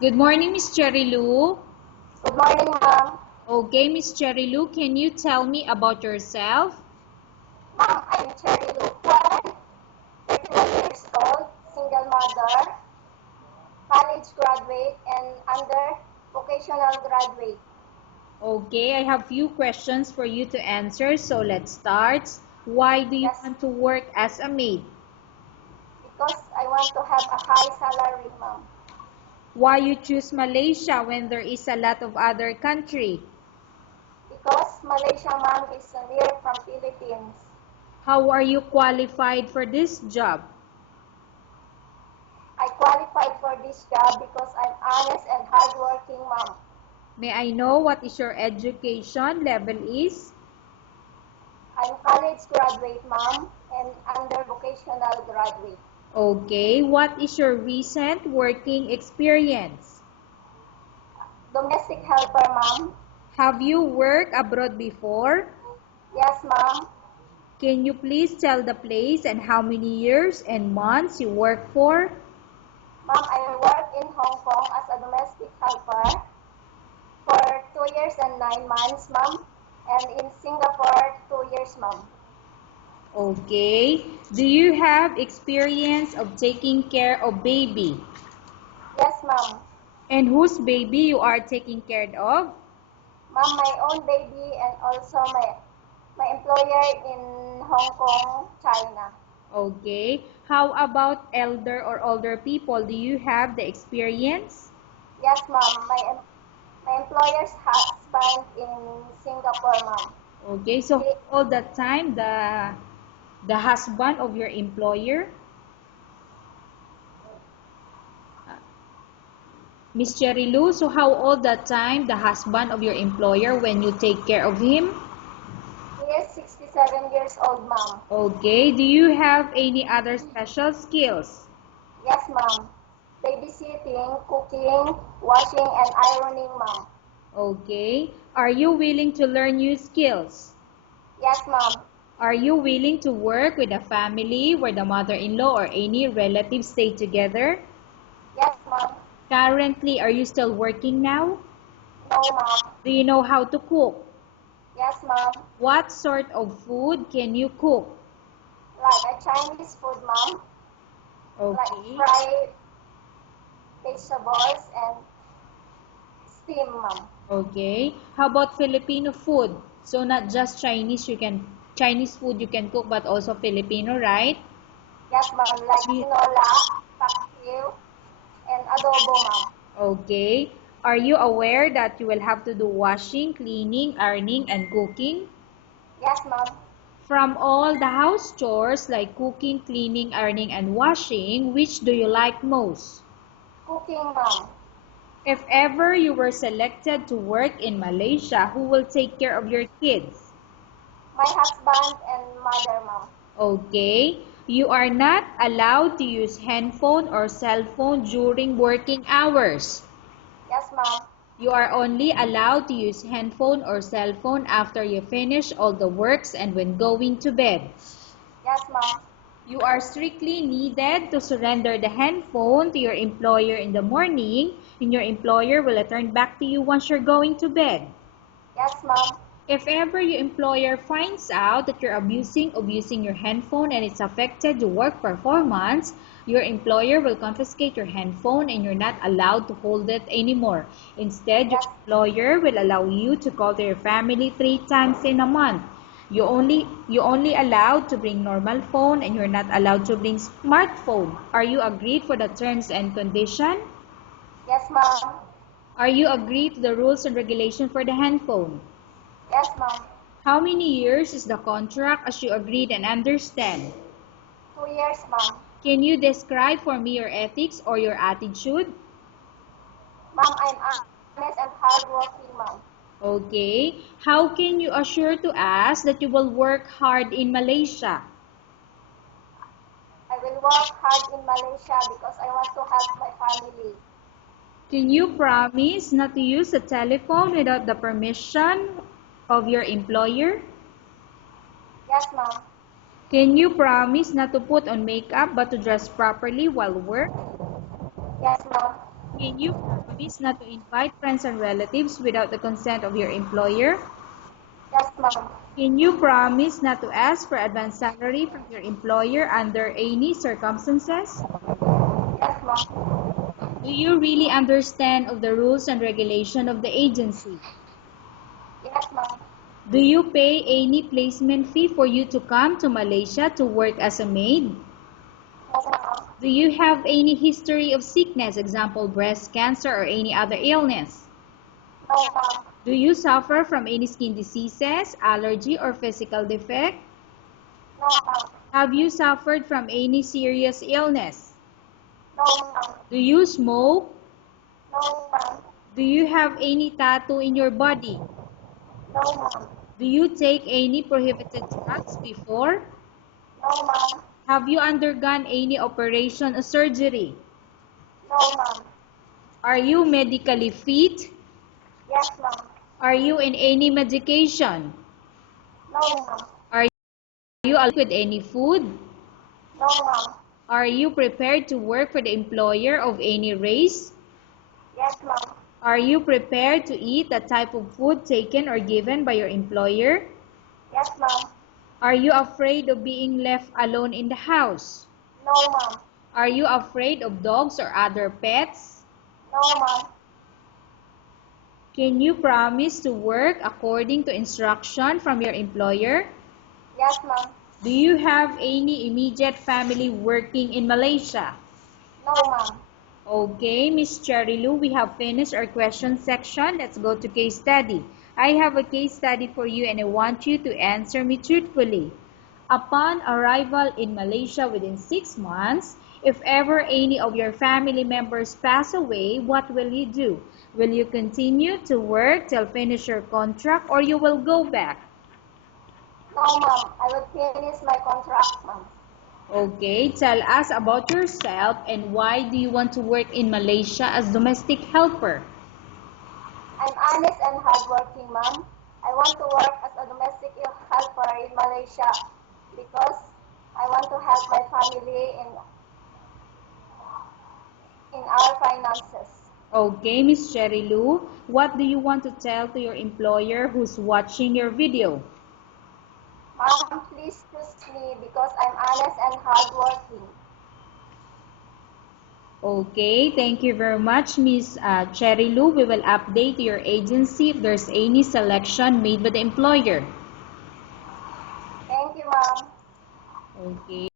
Good morning, Miss Cherry Lou. Good morning, ma'am. Okay, Miss Cherry Lou, can you tell me about yourself? Ma'am, I'm Cherry Lucan, 31 years old, single mother, college graduate, and under vocational graduate. Okay, I have few questions for you to answer, so let's start. Why do you Yes, want to work as a maid? because I want to have a high salary, ma'am. Why you choose Malaysia when there is a lot of other country? Because Malaysia, ma'am, is near from Philippines. How are you qualified for this job? I qualified for this job because I'm honest and hardworking, ma'am. May I know what is your education level is? I'm college graduate, ma'am, and under vocational graduate. Okay, what is your recent working experience? Domestic helper, ma'am. Have you worked abroad before? Yes, ma'am. Can you please tell the place and how many years and months you work for? Ma'am, I work in Hong Kong as a domestic helper for 2 years and 9 months, ma'am. And in Singapore, 2 years, ma'am. Okay. Do you have experience of taking care of baby? Yes, ma'am. And whose baby you are taking care of? Ma'am, my own baby and also my employer in Hong Kong, China. Okay. How about elder or older people? Do you have the experience? Yes, ma'am. My employer's husband in Singapore, ma'am. Okay. So He, all the time the husband of your employer? Miss Cherry Lou, so how old that time the husband of your employer when you take care of him? he is 67 years old, ma'am. Okay, do you have any other special skills? Yes, ma'am. Babysitting, cooking, washing, and ironing, ma'am. Okay, are you willing to learn new skills? Yes, ma'am. Are you willing to work with a family where the mother-in-law or any relatives stay together? Yes, ma'am. Currently, are you still working now? No, ma'am. Do you know how to cook? Yes, ma'am. What sort of food can you cook? Like a Chinese food, ma'am. Like Okay. fried vegetables and steam, ma'am. Okay. How about Filipino food? So not just Chinese food you can cook, but also Filipino, right? Yes, ma'am. Like Ye- tinola, paksiw, and adobo, ma'am. Okay. Are you aware that you will have to do washing, cleaning, ironing, and cooking? Yes, ma'am. From all the house chores like cooking, cleaning, ironing, and washing, which do you like most? Cooking, ma'am. If ever you were selected to work in Malaysia, who will take care of your kids? My husband and mother, ma'am. Okay. You are not allowed to use handphone or cell phone during working hours. Yes, ma'am. You are only allowed to use handphone or cell phone after you finish all the works and when going to bed. Yes, ma'am. You are strictly needed to surrender the handphone to your employer in the morning, and your employer will return back to you once you're going to bed. Yes, ma'am. If ever your employer finds out that you're abusing of using your handphone and it's affected your work performance, your employer will confiscate your handphone and you're not allowed to hold it anymore. Instead, your Yes, employer will allow you to call to your family 3 times in a month. You only allowed to bring normal phone and you're not allowed to bring smartphone. Are you agreed for the terms and condition? yes, ma'am. Are you agreed to the rules and regulation for the handphone? Yes, ma'am. How many years is the contract as you agreed and understand? 2 years, ma'am. Can you describe for me your ethics or your attitude? Ma'am, I'm honest and hardworking, ma'am. Okay. How can you assure to us that you will work hard in Malaysia? I will work hard in Malaysia because I want to help my family. Can you promise not to use a telephone without the permission of your employer? Yes, ma'am. Can you promise not to put on makeup but to dress properly while work? Yes, ma'am. Can you promise not to invite friends and relatives without the consent of your employer? Yes, ma'am. Can you promise not to ask for advance salary from your employer under any circumstances? Yes, ma'am. Do you really understand of the rules and regulation of the agency? Yes, ma'am. Do you pay any placement fee for you to come to Malaysia to work as a maid? No, ma'am. Do you have any history of sickness, example breast cancer or any other illness? No, ma'am. Do you suffer from any skin diseases, allergy or physical defect? No, ma'am. Have you suffered from any serious illness? No, ma'am. Do you smoke? No, ma'am. Do you have any tattoo in your body? No, ma'am. Do you take any prohibited drugs before? No, ma'am. Have you undergone any operation or surgery? No, ma'am. Are you medically fit? Yes, ma'am. Are you in any medication? No, ma'am. Are you allergic with any food? No, ma'am. Are you prepared to work for the employer of any race? Yes, ma'am. Are you prepared to eat the type of food taken or given by your employer? Yes, ma'am. Are you afraid of being left alone in the house? No, ma'am. Are you afraid of dogs or other pets? No, ma'am. Can you promise to work according to instruction from your employer? Yes, ma'am. Do you have any immediate family working in Malaysia? No, ma'am. Okay, Miss Cherry Lou, we have finished our question section. Let's go to case study. I have a case study for you and I want you to answer me truthfully. Upon arrival in Malaysia within 6 months, if ever any of your family members pass away, what will you do? Will you continue to work till finish your contract or you will go back? No, ma'am. I will finish my contract, ma'am. Okay, tell us about yourself and why do you want to work in Malaysia as domestic helper? I'm honest and hardworking, ma'am. I want to work as a domestic helper in Malaysia because I want to help my family in our finances. Okay, Miss Cherry Lou, what do you want to tell to your employer who's watching your video? Ma'am, please choose me because I'm honest and hardworking. Okay, thank you very much, Miss Cherry Lou. We will update your agency if there's any selection made by the employer. Thank you, ma'am. Okay.